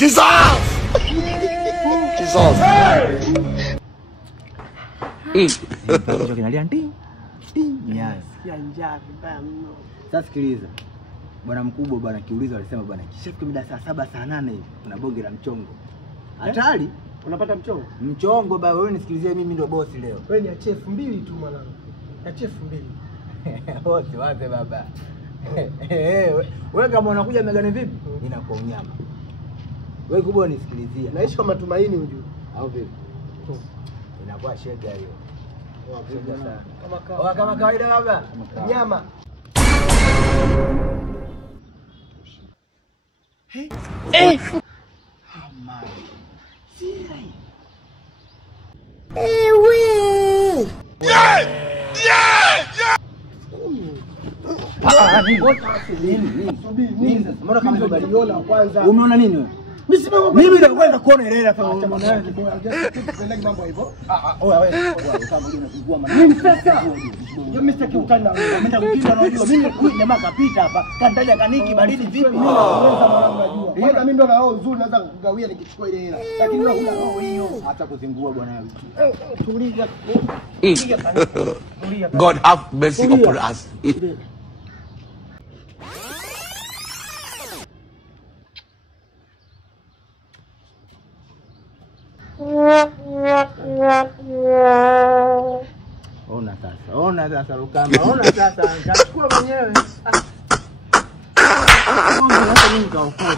Jesus! Jesus! Ndio kinalia nding. Yes. Ya njaa vibaya mno. Sasa sikiliza. Bwana mkubwa bwana kiuliza alisema bwana kishafika mida saa 7 saa 8 hivi kuna bonge la mchongo. Hatari? Unapata mchongo? Mchongo baba wewe nisikilizie mimi ndio bosi leo. Wewe ni achie 2000 tu mwanangu. Achie 2000. Bosi wapi baba? Wewe kama unakuja megani vipi? Ninakuwa unyama. Wewe kubwa nisikilizie. Naishi kwa matumaini ujue. Au vipi? Inakuwa shega hiyo. Shega sana. Kama kawaida baba. Nyama. Umeona nini wewe? Mimi ndio kwenda kuona ile hapa mambo hivyo. Mimi sitaki utana. Ameenda kukinda unajua. Mimi huyu jamaa kapita hapa. Kandaja kaniki baridi vipi? Kwanza mimi ndo na roho nzuri naweza kukugawia nikichukua ile hela. Lakini wewe huna roho hiyo. Hata kuzingua bwana. Tulia. God have mercy upon us. Ona sasa Lukamba, ona sasa nitachukua mwenyewe. Mungu hata mimi kaokoa.